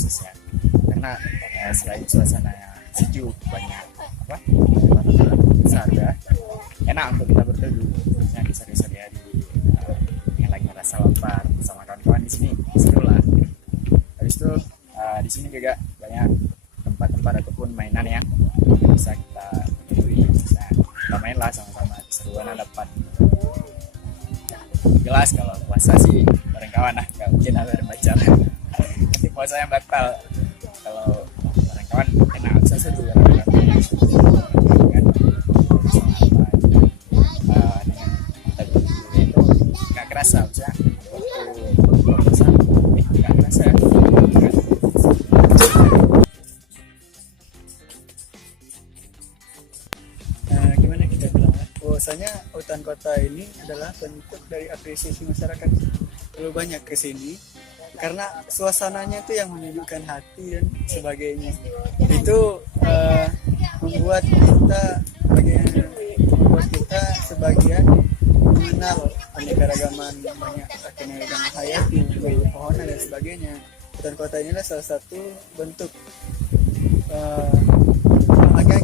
khususnya karena selain suasana yang sejuk banyak apa besar ya enak untuk kita berteduh khususnya di sore-sore hari yang lagi ngerasa lapar sama kawan-kawan di sini seru lah. Habis itu di sini juga banyak tempat-tempat ataupun mainan yang bisa kita peduli. Nah, kita main lah sama-sama seruan dapat jelas kalau puasa sih bareng kawan lah nggak mungkin ada pacar nanti puasa yang batal. Kalau bareng kawan enak bisa seru kan itu nggak kerasa bisa waktu puasa nggak kerasa kan. Gimana kita bilang bahwasanya hutan kota ini adalah bentuk dari apresiasi masyarakat terlalu banyak ke sini karena suasananya itu yang menunjukkan hati dan sebagainya. Itu membuat kita sebagian mengenal keanekaragaman banyak keanekaragaman hayati, pepohonan dan sebagainya. Hutan kota inilah salah satu bentuk agak